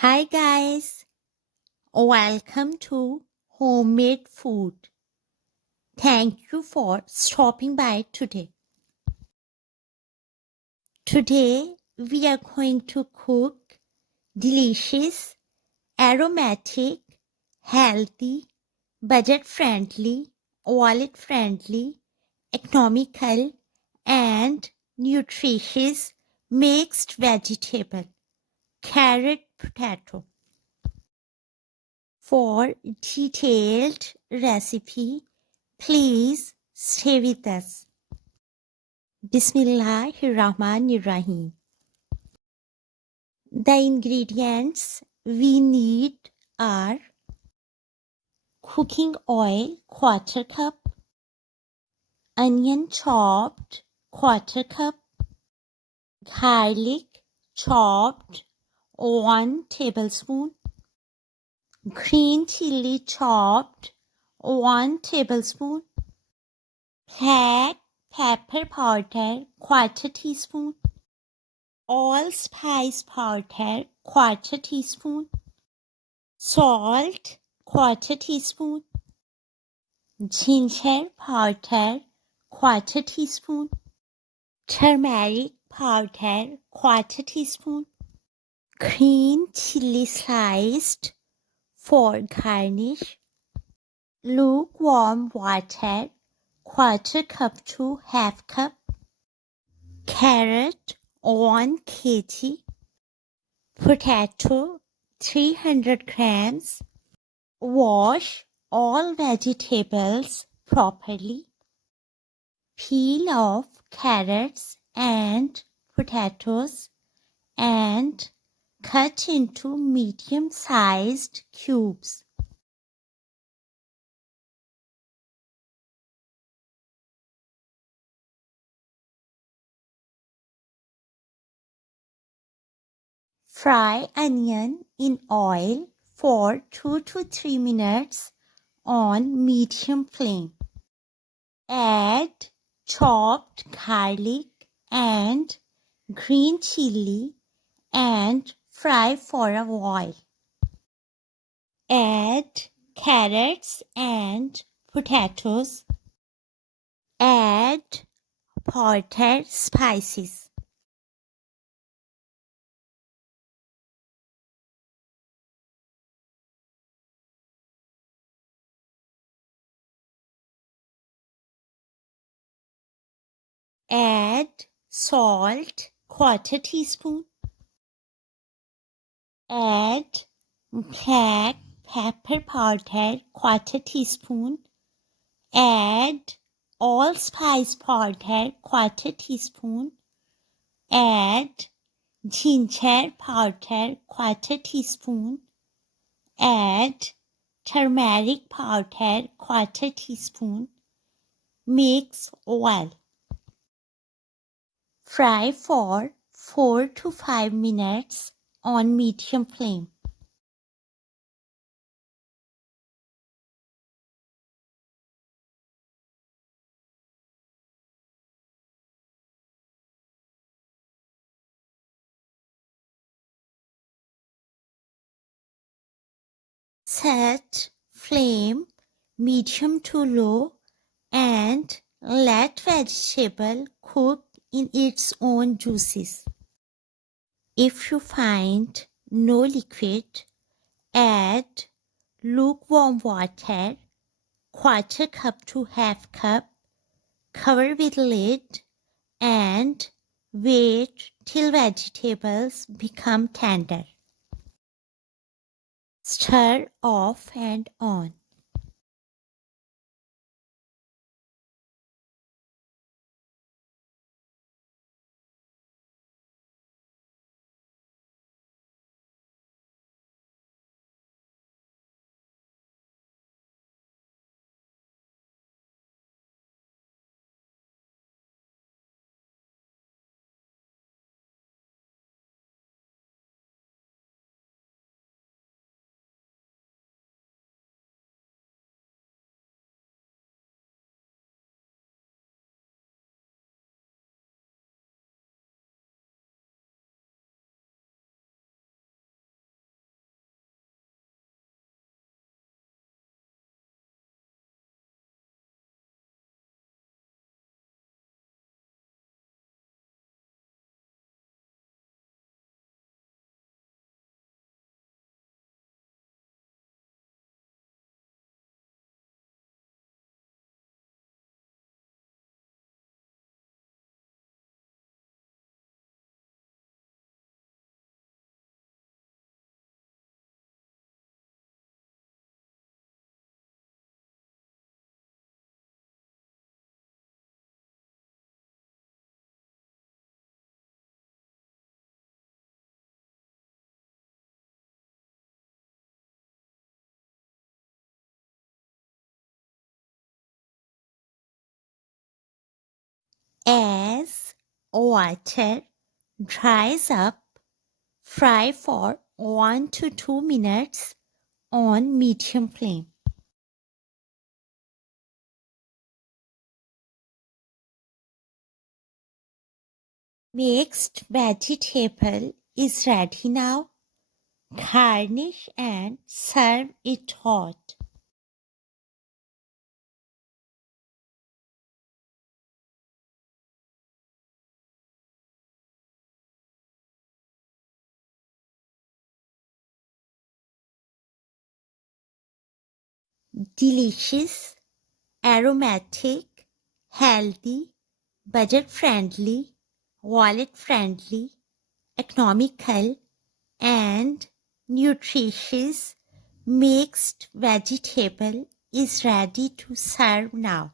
Hi guys, welcome to Homemade Food. Thank you for stopping by today. Today we are going to cook delicious, aromatic, healthy, budget-friendly, wallet-friendly, economical and nutritious mixed vegetable, carrot potato. For detailed recipe, please stay with us. Bismillahirrahmanirrahim. The ingredients we need are cooking oil quarter cup, onion chopped quarter cup, garlic chopped 1 tablespoon, green chili chopped 1 tablespoon, black pepper powder quarter teaspoon, allspice powder quarter teaspoon, salt quarter teaspoon, ginger powder quarter teaspoon, turmeric powder quarter teaspoon, green chili sliced for garnish, lukewarm water quarter cup to half cup, carrot 1 kg, potato 300 grams. Wash all vegetables properly. Peel off carrots and potatoes and cut into medium-sized cubes. Fry onion in oil for 2 to 3 minutes on medium flame. Add chopped garlic and green chili and fry for a while. Add carrots and potatoes. Add powdered spices. Add salt quarter teaspoon. Add black pepper powder quarter teaspoon. Add allspice powder quarter teaspoon. Add ginger powder quarter teaspoon. Add turmeric powder quarter teaspoon. Mix well. Fry for 4 to 5 minutes on medium flame. Set flame medium to low and let vegetable cook in its own juices. If you find no liquid, add lukewarm water, quarter cup to half cup, cover with lid and wait till vegetables become tender. Stir off and on. As water dries up, fry for 1 to 2 minutes on medium flame. Mixed vegetable is ready now. Garnish and serve it hot. Delicious, aromatic, healthy, budget-friendly, wallet-friendly, economical, and nutritious mixed vegetable is ready to serve now.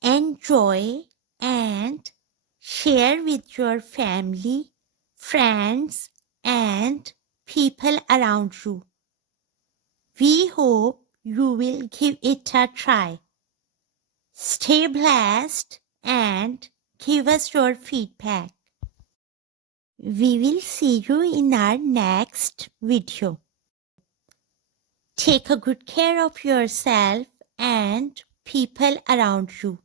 Enjoy and share with your family, friends, and people around you. We hope you will give it a try. Stay blessed and give us your feedback. We will see you in our next video. Take a good care of yourself and people around you.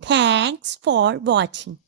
Thanks for watching.